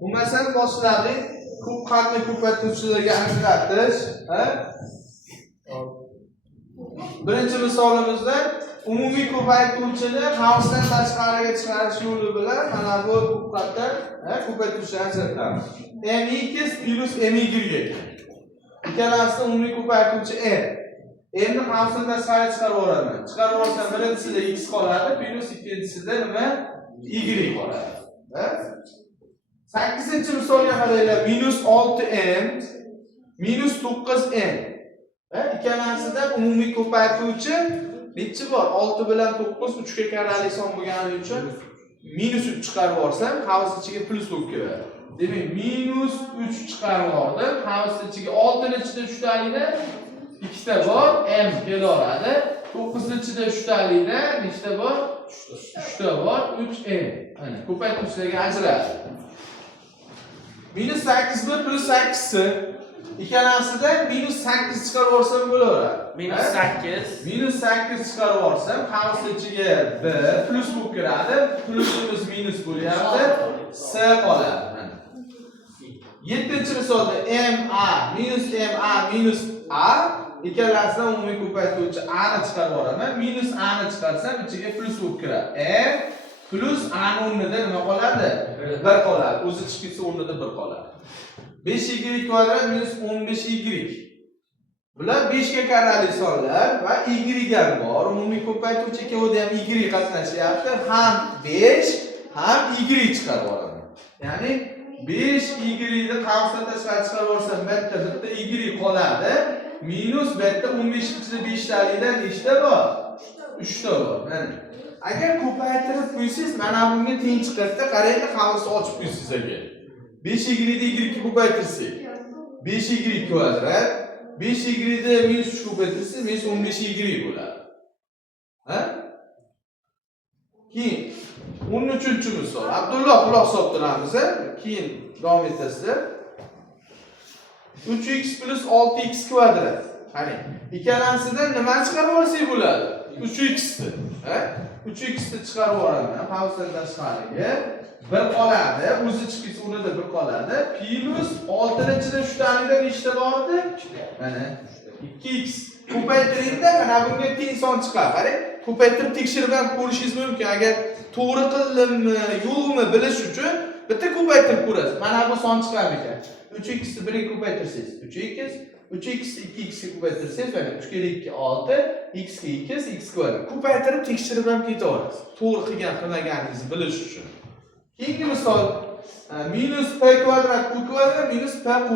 Bo'lmasam boshladik. Ko'p qatni ko'paytiruvchilarga ajratish, birinchi misolimizda umumiy ko'paytiruvchini havsdan tashqariga chiqarish yo'li bilan mana bu ko'pqatdan ko'paytiruvchini ajratamiz. M(x) plus M(y). Ikkalasi umumiy ko'paytiruvchi n. Endi havsdan tashqariga chiqarib yuboraman. Chiqarib yuborsam birinchisida x qoladi, plus ikkinchisida nima? Y qoladi. 8-misolga qaranglar. -6m -9n. Ikkalasida umumiy ko'paytiruvchi nechi bor? 6 bilan 9 3 ga karrali son bo'lgani uchun -3 chiqarib yuborsam, havs ichiga plus bo'lib keladi. Demak, -3 chiqarib yubordim. Havs ichiga 6 ni ichida 3 talikda 2 ta bor, m kelaveradi. 9 ni ichida 3 talikda nechta bor? 3 ta bor, 3n. Mana ko'paytiruvchilarga ajraladi. -8 plus 8. İkkalasida -8 chiqarib yuborsam bo'laveradi. -8 chiqarib yuborsam, havs ichiga b plus bo'lib kiradi. Plusimiz minus bo'lyapti. S qoladi. 7-misolda ma minus a ikkalasidan umumiy ko'paytiruvchi a ni chiqarib yuboraman. Minus a ni chiqarsam, ichiga plus bo'lib kiradi. Plus a ni o'rnida nima qoladi? 1 qoladi. O'zi chiqib ketsa o'rnida 1 qoladi. 5y kvadrat minus 15y. Bular 5 ga karrali sonlar va y ham bor. Umumiy ko'paytiruvchi ikkovida ham y qatnashyapti. Ham 5 ham y chiqarib yuboraman. Ya'ni 5y ni havsdan tashqari chiqarib yuborsam, bitta y qoladi. Minus bitta 15 ichida 5 talikda nechta bor? 3 ta bor. Mana agar ko'paytirib qo'ysangiz, mana bunga teng chiqadi. Qaranglar, havsni ochib qo'ysangiz agar 5y ni y ko'paytirsak 5y kvadrat, 5y ni minus 3 ko'paytirsak minus 15y bo'ladi. Keyin 13-misol. Abdulloh quloq soltiramiz. Keyin davom etasizlar. 3x plus 6x kvadrat. Qani, ikkalasidan nima chiqarib olsak bo'ladi? 3x ni. 3x ni chiqarib olaman. Havsdan tashqariga 1 qoladi. O'zi chiqib ketsa o'rnida 1 qoladi. Plus 6 ni ichida 3 talikda nechta bordi? Mana 2x. Ko'paytiringda mana bunga teng son chiqadi. Qarang, ko'paytirib tekshirib ham ko'rishingiz mumkin. Agar to'g'ri qildimmi, yo'qmi bilish uchun bitta ko'paytirib ko'rasiz. Mana bu son chiqar ekan. 3x ni 1 ga ko'paytirsangiz 3x, 3x 2x ga ko'paytirsangiz mana 3 ga 2 6, x ga 2 x kvadrat. Ko'paytirib tekshirib ham ketaverasiz. To'g'ri qilgan-qilmaganingizni bilish uchun. Keyingi misol minus p kvadrat q kvadrat minus p q.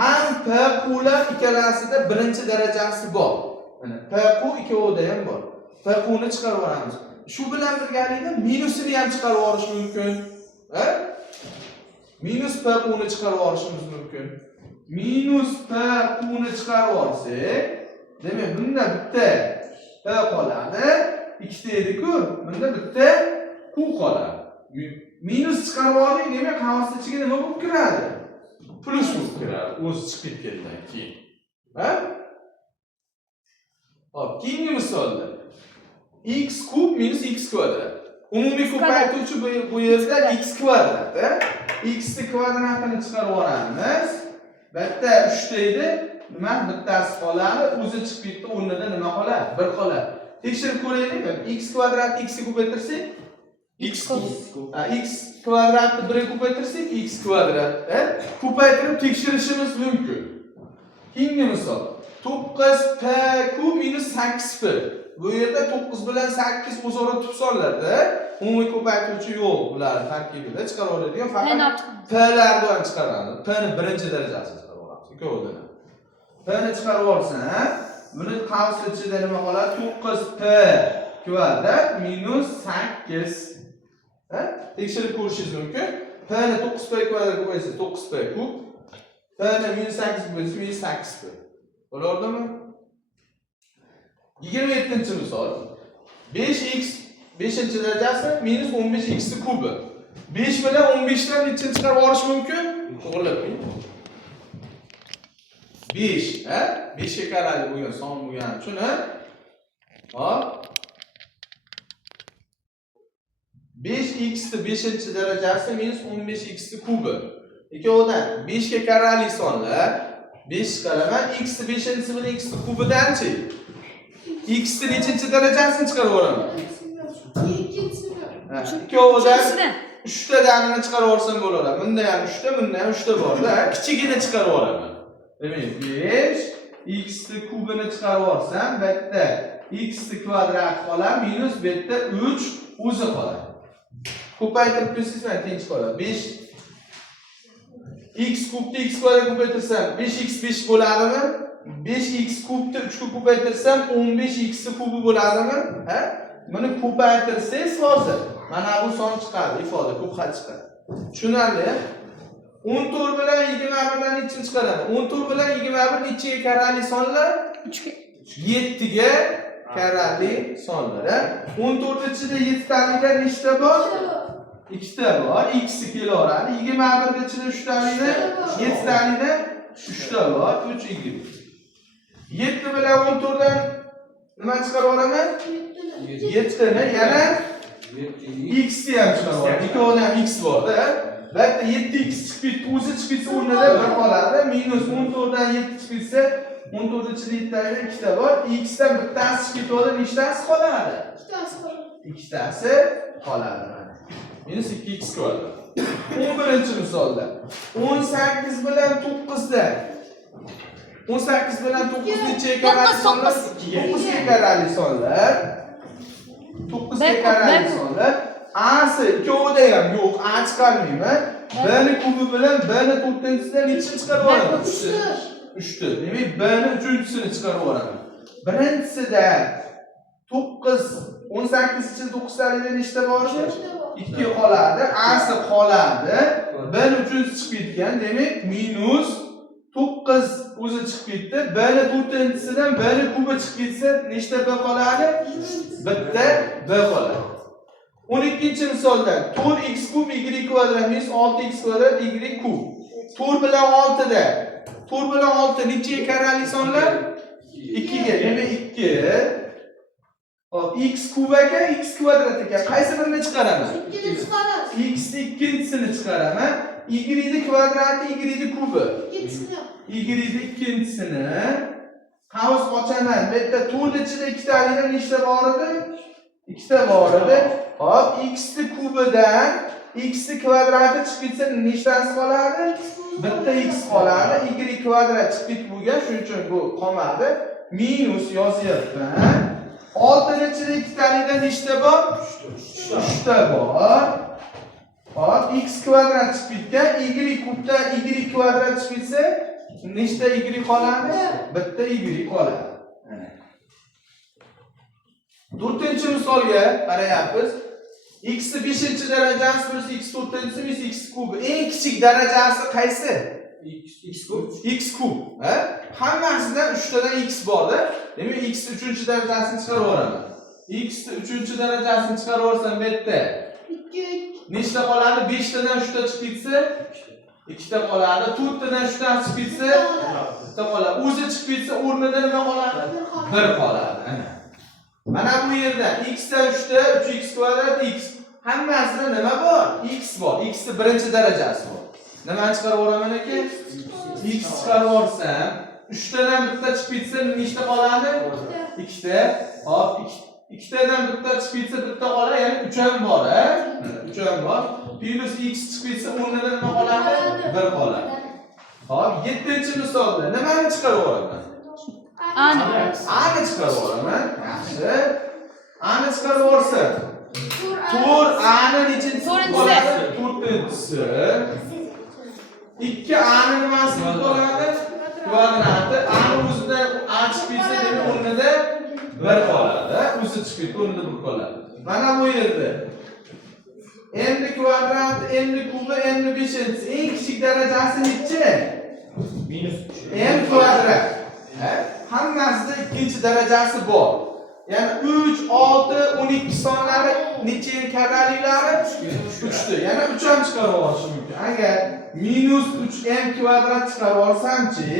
Ham p qlar ikkalasida birinchi darajasi bor. Mana p q ikkovida ham bor. P q ni chiqarib olamiz. Shu bilan birgalikda minusini ham chiqarib olish mumkin. Minus p q ni chiqarib olishimiz mumkin. Minus p q ni chiqarib olsak, demak bunda bitta p qoladi. Ikkita edi-ku, bunda bitta q qoladi. Minus chiqarib oldik, demak havs ichiga nima bo'lib kiradi? Plus bo'lib kiradi. O'zi chiqib ketgandan keyin. Hop, keyingi misolda x kub minus x kvadrat. Umumiy ko'paytiruvchi bu yerda x kvadrat, x ni kvadratini chiqarib olamiz. Bitta 3 ta edi, nima bittasi qoladi, o'zi chiqib ketdi, o'rnida nima qoladi? 1 qoladi. Tekshirib ko'raylik. X kvadrat x ga ko'paytirsak x kvadratni 1 ga ko'paytirsak x kvadrat. Ko'paytirib tekshirishimiz mumkin. Keyingi misol 9p kub minus 8p. Bu yerda 9 bilan 8 o'zaro tub sonlarda umumiy ko'paytiruvchi yo'q, bular tarkibida chiqarib oladigan faqat p lardan chiqaradi. P ni birinchi darajasini chiqarib olamiz. Ikkovidan. P ni chiqarib olsam, buni havs ichida nima qoladi? 9p kvadrat minus 8. Tekshirib ko'rishingiz mumkin. P ni 9p kvadrat qo'ysangiz 9p kub. P ni minus 8 qo'ysangiz minus 8p. Bo'ladimi? 27-misol. 5x 5-darajasi minus 15x kubi. 5 bilan 15 dan nechini chiqarib olish mumkin? To'g'rilab qo'ying. 5, 5 ga karrali bo'lgan son bo'lgani uchun, hop. 5x 5 darajasi minus 15x kubi. Ikkovidan 5 ga karrali sonlar 5 chiqaraman. X 5-si bilan x kubidan-chi. X nechinchi darajasini chiqarib olaman? Ikkovidan 3 ta danini chiqarib olsam bo'laveradi. Bunda ham 3 ta, bunda ham 3 ta bor-da. Kichigini chiqarib olaman. Demak, 5 x kubini chiqarib olsam, bu yerda x kvadrat qoladi minus bu yerda 3 o'zi qoladi. Ko'paytirib ko'rsangizlar tinch qoladi. 5 x kubni x kvadrat ko'paytirsam 5x5 bo'ladimi? 5x kubni 3 ga ko'paytirsam 15x kubi bo'ladimi? Ha? Buni ko'paytirsangiz hozir mana bu son chiqadi, ifoda ko'p xat chiqadi. Tushunarli? 14 bilan 21 dan nechini chiqaradi? 14 bilan 21 nechiga karrali sonlar? 7 ga karrali sonlar. 14-ichida 7 taliga nechta bor? 2 ta bor. X kelaveradi. 21-ichida 3 taliga 7 taliga 3 ta bor. 3 y. 7 bilan 14 dan nima chiqarib olaman? 7 ni yana x ni ham chiqarib olaman. Ikkovidan ham x bor-da. Bu yerda 7x chiqib ketdi, o'zi chiqib ketsa o'rnida 1 qoladi. Minus 14 dan 7 chiqib ketsa 14 ichida 7 taliga 2 ta bor. X dan bittasi chiqib ketadi, nechtasi qoladi? 2tasi qoladi. Minus 2x kvadrat. 11-misolda 18 bilan 9 dan 18 bilan 9 necha karrali sonlar? 9 ga karrali sonlar. 9 ga karrali sonlar. A'si ikkovida ham yo'q, A chiqarmayman. B ni kubi bilan B ni 4-sidan nechini chiqarib olaman? 3 ta. Demak, B ni 3-chisini chiqarib olaman. Birinchisida 9 18-chi 9 taliga nechta bor? 2 qoladi. A'si qoladi. B ni 3-chi chiqib ketgan. Demak, minus 9 o'zi chiqib ketdi. B ni 4-sidan B ni kubi chiqib ketsa, nechta B qoladi? Bitta B qoladi. 12-misolda 4x kub y kvadrat minus 6x kvadrat y kub. 4 bilan 6 da 4 bilan 6 necha karrali sonlar? 2 ga. Demak 2. Hop, x kubaga x kvadratga qaysi birini chiqaraman? X ni ikkinchisini chiqaraman. Y ni kvadrati y ni kubi. Y ni ikkinchisini qavs ochaman. Bu yerda 4 ichida 2 talidan nechta bor edi? 2 ta bor edi. Hop, x kubidan x kvadrati chiqib ketsa nechtasi qoladi? Bitta x qoladi. Y kvadrat chiqib ketib bo'lgan, shuning uchun bu qolmadi. Minus yozyapman. 6-ichida 2 talidan nechta bor? 3 ta bor. Hop, x kvadrat chiqib ketgan, y kubdan y kvadrat chiqib ketsa nechta y qoladi? Bitta y qoladi. 4-misolga qarayapmiz. X 5-darajasi plus x 4-si minus x kubi. Eng kichik darajasi qaysi? X kub. Ha? Hammasidan 3 tadan x bor-da. Demak, x 3-darajasini chiqarib olaman. X 3-darajasini chiqarib olsam, bu yerda nechta qoladi? 5 tadan 3 ta chiqib ketsa, 2 ta qoladi. 4 tadan 3 ta chiqib ketsa, 1 ta qoladi. O'zi chiqib ketsa, o'rnida nima qoladi? 1 qoladi. Mana bu yerda x dan 3 ta 3x kvadrat x. Hammasida nima bor? X bor. X ni birinchi darajasi bor. Nimani chiqarib olaman aka? X chiqarib olsam, 3 tadan bitta chiqib ketsa, nechta qoladi? 2 ta. Hop, 2 tadan bitta chiqib ketsa, bitta qoladi, ya'ni 3 ham bor, ha? 3 ham bor. Plus x chiqib ketsa, o'rnida nima qoladi? 1 qoladi. Hop, 7-misolda nimani chiqarib olaman? A'ni chiqarib olaman. Yaxshi. A'ni chiqarib olsa, 4 A'ni nechinchisi qoladi? 4-si. 2 A'ni nimasi qoladi? Kvadrati. A'ni o'zidan A chiqib ketsa, demak o'rnida 1 qoladi. O'zi chiqib ketdi, o'rnida 1 qoladi. Mana bu yerda n kvadrat, n kubi, n 5-si. Eng kichik darajasi necha? Minus 3. N kvadrat. Hammasida ikkinchi darajasi bor. Ya'ni 3, 6, 12 sonlari necha karralilari? 3 ta. Yana 3 ham chiqarib olish mumkin. Agar minus 3n kvadrat chiqarib olsam-chi,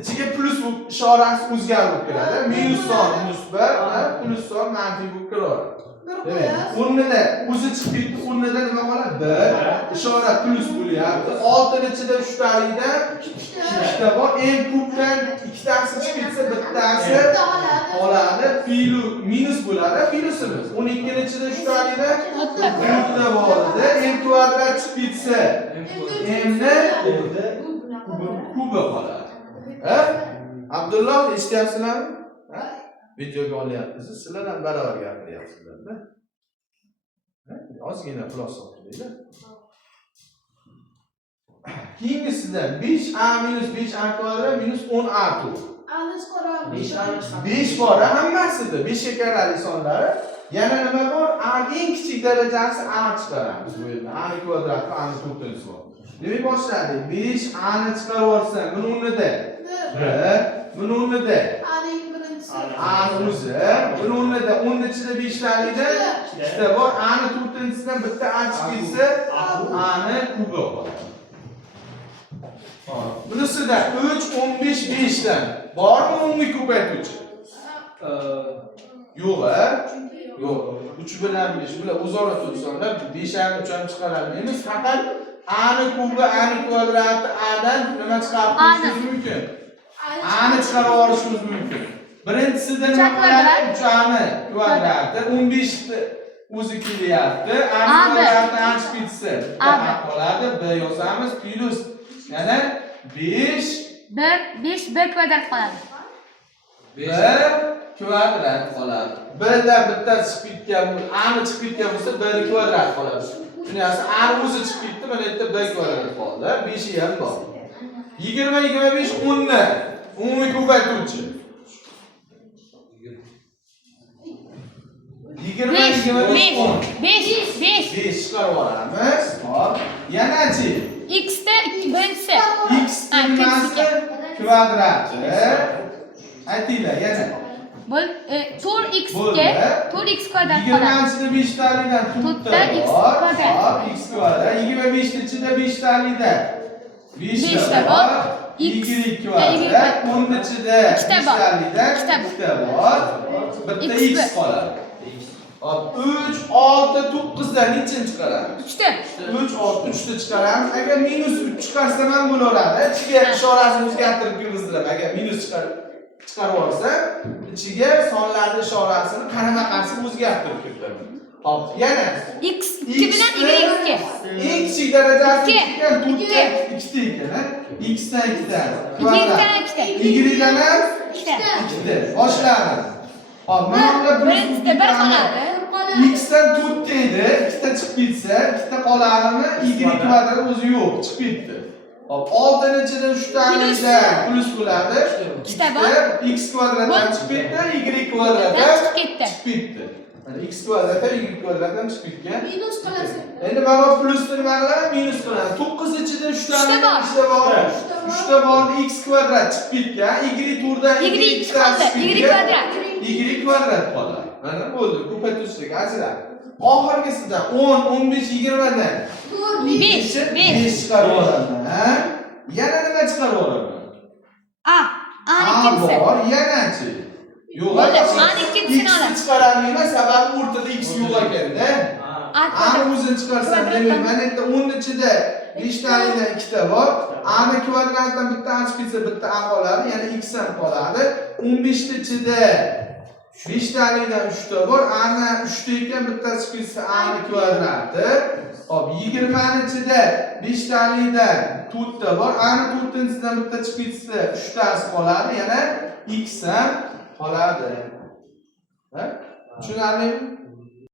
ichiga plus ishorasi o'zgarib keladi. Minus son minus 1, plus son manfiy bo'lib kelaveradi. Demak, o'rnida o'zi chiqib ketdi, o'rnida nima qoladi? 1 ishora plus bo'lyapti. 6 ichida 3 talikda 2 ta bor. Eng ko'pdan 2 tasi chiqib ketsa, bittasi qoladi. Minus bo'ladi, plyusimiz. 12 ni ichida 3 talikda 4 ta bor edi. M kvadrat chiqib ketsa, m ni kubi qoladi. Ha? Abdulloh, eshityapsizlarmi? Videoga olyapsiz, sizlar ham barobar gapiryapsizlar-da. Ozgina quloq solinglar. Keyingisida 5a minus 5a kvadrat minus 10a2. 5 bor hammasida 5 ga karali sonlari. Yana nima bor? A eng kichik darajasi a chiqaramiz bu yerda. A kvadrat va a to'rtinchisi bor. Demak boshladik. 5a ni chiqarib olsam, buni o'rnida 1, buni o'rnida a o'zi, buni o'rnida 10 ni ichida 5 talikda 2 ta bor. A ni to'rtinchisidan bitta a chiqib ketsa, a ni kubi bo'ladi. Bunisida 3 15 5 dan bormi umumiy ko'paytuvchi? Yo'q, yo'q. 3 bilan 5 bular o'zaro to'lsonlar 5 ni 3 ni chiqaramiz. Faqat a ni kubi, a ni kvadrati a dan nima chiqarib olishimiz mumkin? A ni chiqarib olishimiz mumkin. Birinchisida nima qiladi? 3a ni kvadrati 15 ni o'zi kelyapti. A ni kvadrati a chiqib ketsa, a qoladi. B yozamiz plus yana 5 kvadrat qoladi. 1 kvadrat qoladi. B dan bitta chiqib ketgan, a ni chiqib ketgan bo'lsa, b ni kvadrat qoladi. Tushunasiz? A ni o'zi chiqib ketdi, mana yerda b kvadrat qoldi. 5 ham bor. 20 25 10 ni umumiy ko'paytuvchi. 20 25 10. 5 chiqarib olamiz. Hop. Yana-chi? X da birinchisi. X nimasi? Kvadrati. Aytinglar, yana. Bu 4x ga 4x kvadrat qoladi. 20 ni 5 talikdan 4 ta x bor. kvadrat. Hop, x kvadrat. 25 ni ichida 5 talikdan 5 ta bor. Y kvadrat. 10 ni ichida 5 talikdan 2 ta bor. Bitta x qoladi. Hop, 3 6 9 dan nechini chiqaramiz? 3 ta. 3 6 3 ta chiqaramiz. Agar minus 3 chiqarsam ham bo'laveradi. Ichiga ishorasini o'zgartirib kirgizdilar. Agar minus chiqarib olsa, ichiga sonlarning ishorasini qarama-qarshi o'zgartirib kirgizdilar. Hop, yana x 2 bilan y 2. Eng kichik darajasi 2 ekan, 4 ta 2 ta ekan, x dan 2 ta. Y dan ham 2 ta. Boshlamiz. Hop, mana birinchisida 1 qoladi. x dan 4 ta edi, 2 ta chiqib ketsa, 2 ta qoladimi? Y kvadrat o'zi yo'q, chiqib ketdi. Hop, 6 ni ichida 3 talikda plus bo'ladi. 2 ta bor. X kvadratdan chiqib ketdi, y kvadratdan chiqib ketdi. Mana x kvadratdan y kvadratdan chiqib ketgan. Minus qilasiz. Endi mana plusni nima qiladi? Minus qiladi. 9 ichida 3 ta bor. 3 ta bor, x kvadrat chiqib ketgan. Y to'rdan y qoldi. Y kvadrat. Y kvadrat qoladi. Mana bo'ldi. Ko'paytirishlik ajrab. Oxirgisida 10, 15, 20 dan 5 chiqarib olaman. Yana nima chiqarib olaman? A ikkinchisi. Bor, yana-chi? Yo'q, A ikkinchisini olaman. chiqaramayman, sababi o'rtada x yo'q ekanda. A ni o'zini chiqarsam, demak, mana yerda 10 ni ichida 5 talikdan 2 ta bor. A ni kvadratdan bitta a chiqib ketsa, bitta a qoladi, yana x ham qoladi. 15 ni ichida 5 talikdan 3 ta bor. A ni 3 ta ekan, bitta chiqib ketsa a ni kvadrati. Hop, 20 ni ichida 5 talikdan 4 ta bor. A ni to'rtinchisidan bitta chiqib ketsa, 3 tasi qoladi, yana x ham qoladi. Ha? Tushunarlimi?